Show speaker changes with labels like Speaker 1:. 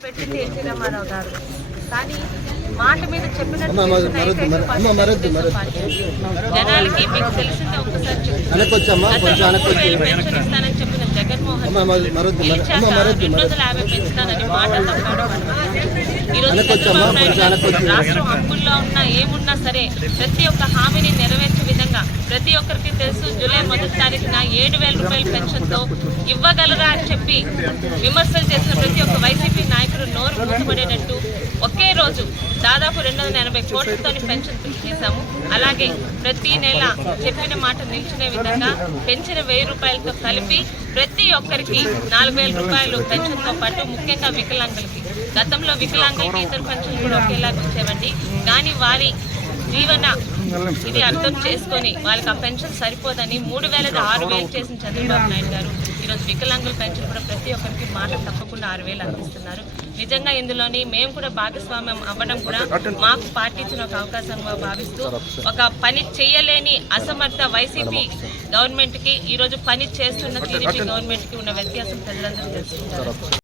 Speaker 1: పెట్టింది ఎన్టీ రామారావు గారు కానీ మాట మీద చెప్పినట్టు. జనాలకి మీకు తెలిసిందే ఒక్కసారి పెన్షన్ చెప్పిన జగన్మోహన్ రెండు. వందల యాభై పెంచుతానని మాట ఈరోజు. రాష్ట్రం అప్పుల్లో ఉన్నా ఏమున్నా సరే ప్రతి ఒక్క హామీని నెరవేర్చే విధంగా ప్రతి ఒక్కరికి తెలుసు జూలై మొదటి తారీఖున ఏడు వేల రూపాయల పెన్షన్తో ఇవ్వగలరా అని చెప్పి విమర్శలు చేసిన ప్రతి ఒక్క వైసీపీ నాయకుడు నోరు మూతపడేటట్టు రోజు దాదాపు రెండు వందల ఎనభై కోట్లతో పెన్షన్ చేశాము. అలాగే ప్రతి నెల చెప్పిన మాట నిల్చునే విధంగా పెంచిన వెయ్యి రూపాయలతో కలిపి ప్రతి ఒక్కరికి నాలుగు వేల రూపాయలు పెన్షన్తో పాటు ముఖ్యంగా వికలాంగులకి. గతంలో వికలాంగులకి ఇతర పెన్షన్లు కూడా ఒకేలాగా వచ్చేవండి కానీ వారి జీవన ఇది అర్థం చేసుకొని వాళ్ళకి ఆ పెన్షన్ సరిపోదని మూడు వేలది ఆరు వేలు చేసిన చంద్రబాబు నాయుడు గారు ఈరోజు వికలాంగుల పెన్షన్ కూడా ప్రతి ఒక్కరికి మాట తప్పకుండా ఆరు వేలు అందిస్తున్నారు. నిజంగా ఇందులోని మేము కూడా భాగస్వామ్యం అవ్వడం కూడా మాకు పార్టీ ఇచ్చిన ఒక అవకాశంగా భావిస్తూ ఒక పని చేయలేని అసమర్థ వైసీపీ గవర్నమెంట్కి ఈరోజు పని చేస్తున్న టీడీపీ గవర్నమెంట్కి ఉన్న వ్యత్యాసం ప్రజలందరూ తెలుసుకుంటారు.